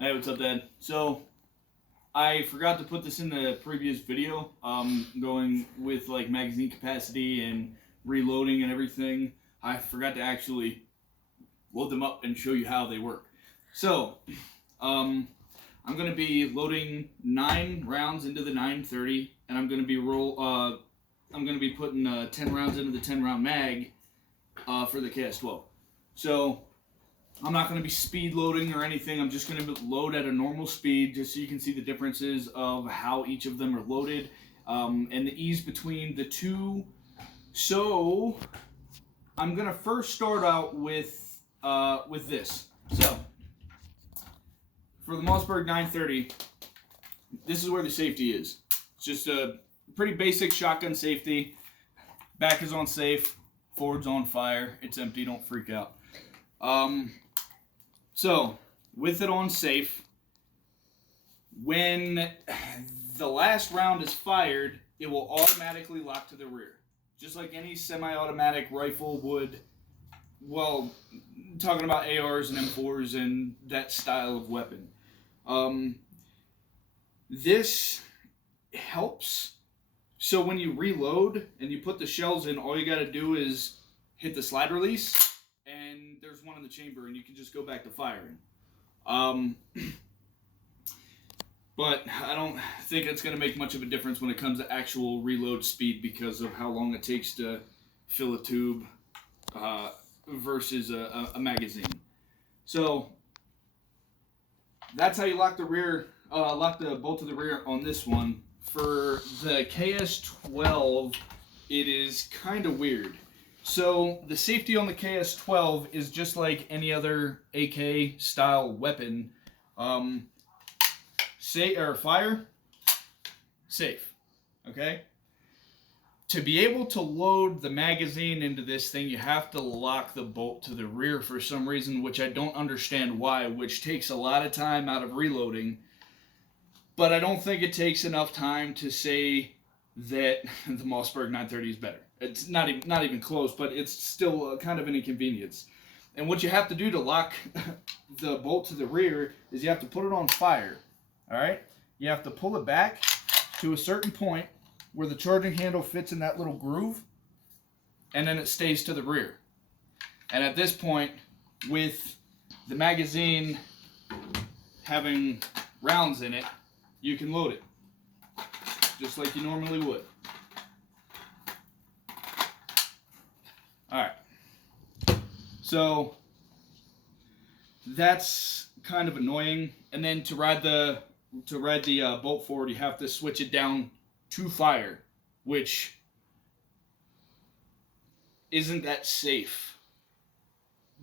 Hey, what's up, Dad? So, I forgot to put this in the previous video, going with like magazine capacity and reloading and everything. I forgot to actually load them up and show you how they work. So, I'm going to be loading 9 rounds into the 930, and I'm going to be putting 10 rounds into the 10 round mag for the ks-12. So, I'm not going to be speed loading or anything. I'm just going to load at a normal speed just so you can see the differences of how each of them are loaded, and the ease between the two. So I'm going to first start out with this. So for the Mossberg 930, this is where the safety is. It's just a pretty basic shotgun safety. Back is on safe, forward's on fire. It's empty, don't freak out. So, with it on safe, when the last round is fired, it will automatically lock to the rear. Just like any semi-automatic rifle would, well, talking about ARs and M4s and that style of weapon. This helps. So when you reload and you put the shells in, all you gotta do is hit the slide release, and there's one in the chamber, and you can just go back to firing. But I don't think it's going to make much of a difference when it comes to actual reload speed because of how long it takes to fill a tube versus a magazine. So that's how you lock the rear, lock the bolt to the rear on this one. For the ks-12, it is kind of weird. So the safety on the ks-12 is just like any other AK style weapon. Fire, safe. Okay? To be able to load the magazine into this thing, you have to lock the bolt to the rear for some reason, which I don't understand why, which takes a lot of time out of reloading. But I don't think it takes enough time to say that the Mossberg 930 is better. It's not even close, but it's still kind of an inconvenience. And what you have to do to lock the bolt to the rear is you have to put it on fire. All right? You have to pull it back to a certain point where the charging handle fits in that little groove, and then it stays to the rear. And at this point, with the magazine having rounds in it, you can load it just like you normally would. Alright, so that's kind of annoying. And then to ride the bolt forward, you have to switch it down to fire, which isn't that safe.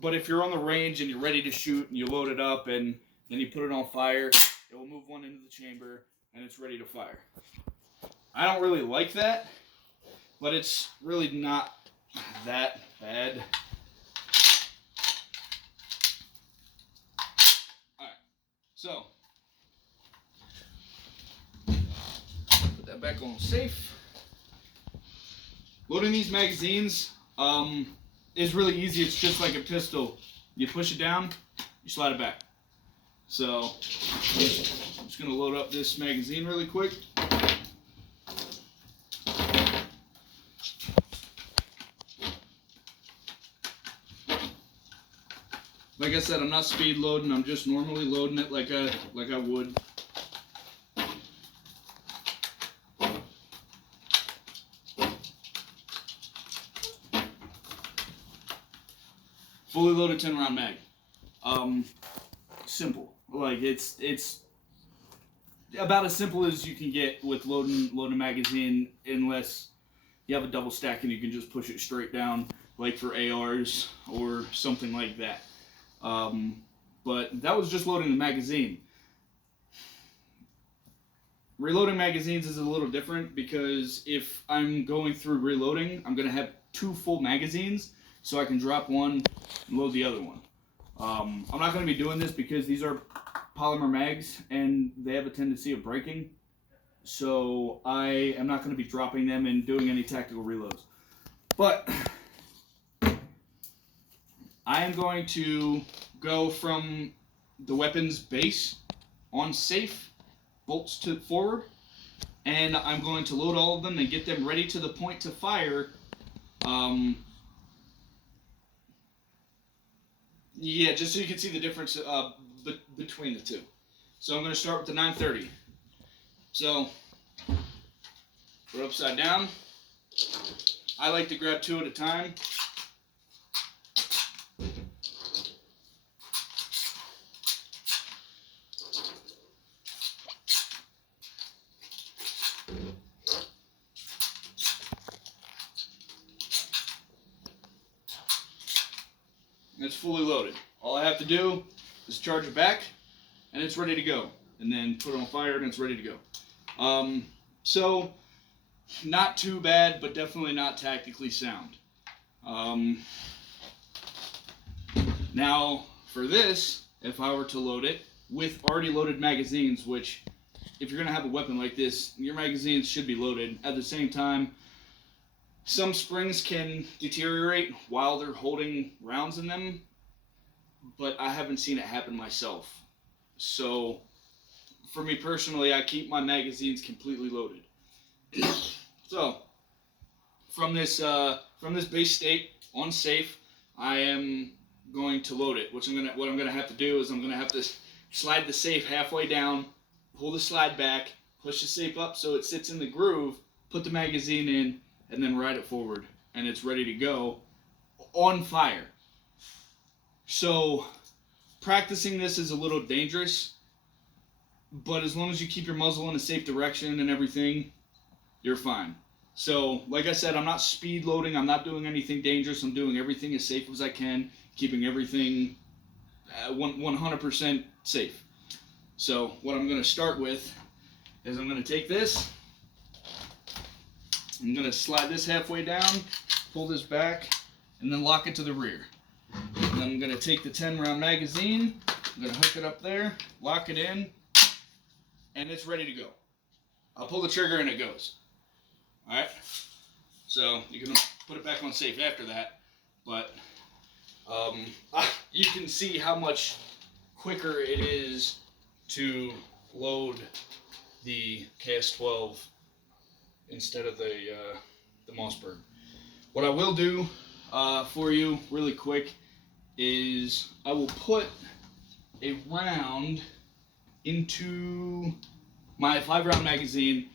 But if you're on the range and you're ready to shoot and you load it up and then you put it on fire, it will move one into the chamber and it's ready to fire. I don't really like that, but it's really not that bad. Alright, so put that back on safe. Loading these magazines is really easy. It's just like a pistol. You push it down, you slide it back. So I'm just going to load up this magazine really quick. Like I said, I'm not speed loading. I'm just normally loading it like I would. Fully loaded 10 round mag. Simple. Like it's about as simple as you can get with loading a magazine, unless you have a double stack and you can just push it straight down, like for ARs or something like that. But that was just loading the magazine. Reloading magazines is a little different because if I'm going through reloading, I'm going to have 2 full magazines, so I can drop one and load the other one. I'm not going to be doing this because these are polymer mags and they have a tendency of breaking, so I am not going to be dropping them and doing any tactical reloads. But I am going to go from the weapon's base on safe, bolts to forward, and I'm going to load all of them and get them ready to the point to fire. Yeah, just so you can see the difference between the two. So I'm going to start with the 930. So we're upside down. I like to grab 2 at a time. It's fully loaded. All I have to do is charge it back, and it's ready to go. And then put it on fire, and it's ready to go. So, not too bad, but definitely not tactically sound. Now, for this, if I were to load it with already loaded magazines, which, if you're going to have a weapon like this, your magazines should be loaded. At the same time, some springs can deteriorate while they're holding rounds in them, but I haven't seen it happen myself. So, for me personally, I keep my magazines completely loaded. So, from this base state on safe, I am going to load it. What I'm gonna have to do is I'm gonna have to slide the safe halfway down, pull the slide back, push the safe up so it sits in the groove, put the magazine in, and then ride it forward, and it's ready to go on fire. So, practicing this is a little dangerous, but as long as you keep your muzzle in a safe direction and everything, you're fine. So, like I said, I'm not speed loading, I'm not doing anything dangerous, I'm doing everything as safe as I can, keeping everything 100% safe. So, what I'm going to start with is I'm going to take this, I'm going to slide this halfway down, pull this back, and then lock it to the rear. And then I'm going to take the 10-round magazine, I'm going to hook it up there, lock it in, and it's ready to go. I'll pull the trigger and it goes. Alright? So, you can put it back on safe after that, but you can see how much quicker it is to load the ks-12 instead of the Mossberg. What I will do for you really quick is I will put a round into my 5-round magazine,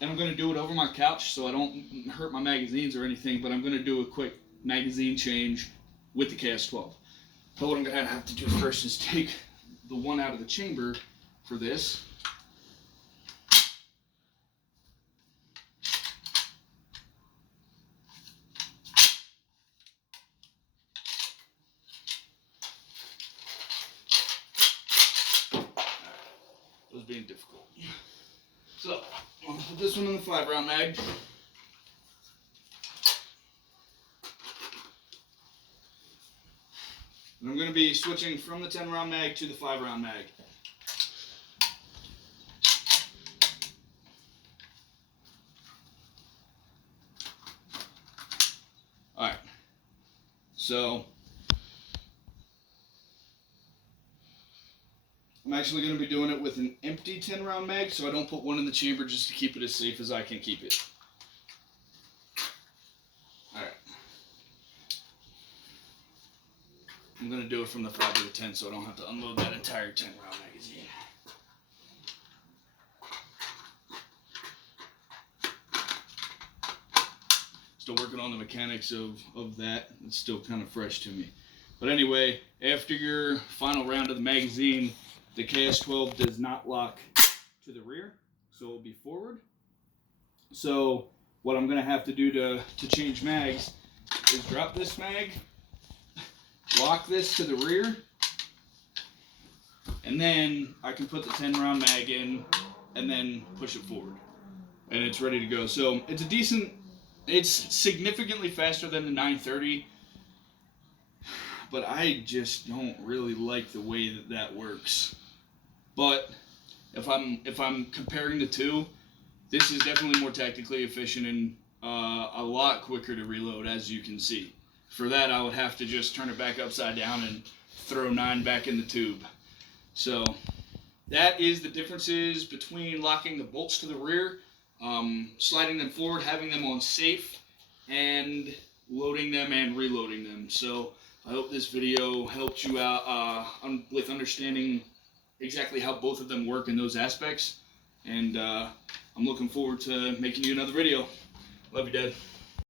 and I'm going to do it over my couch so I don't hurt my magazines or anything, but I'm going to do a quick magazine change with the ks-12. But what I'm going to have to do first is take the one out of the chamber for this. It was being difficult. So, I'll put this one in the 5-round mag. And I'm going to be switching from the 10-round mag to the 5-round mag. Alright. So, I'm actually going to be doing it with an empty 10-round mag, so I don't put one in the chamber just to keep it as safe as I can keep it. Alright. I'm going to do it from the 5 to the 10 so I don't have to unload that entire 10-round magazine. Still working on the mechanics of that. It's still kind of fresh to me. But anyway, after your final round of the magazine, the ks-12 does not lock to the rear, so it will be forward. So what I'm going to have to do to change mags is drop this mag, lock this to the rear, and then I can put the 10-round mag in and then push it forward. And it's ready to go. So it's significantly faster than the 930, but I just don't really like the way that works. But if I'm comparing the two, this is definitely more tactically efficient and a lot quicker to reload, as you can see. For that, I would have to just turn it back upside down and throw 9 back in the tube. So that is the differences between locking the bolts to the rear, sliding them forward, having them on safe, and loading them and reloading them. So I hope this video helped you out with understanding exactly how both of them work in those aspects. And I'm looking forward to making you another video. Love you, Dad.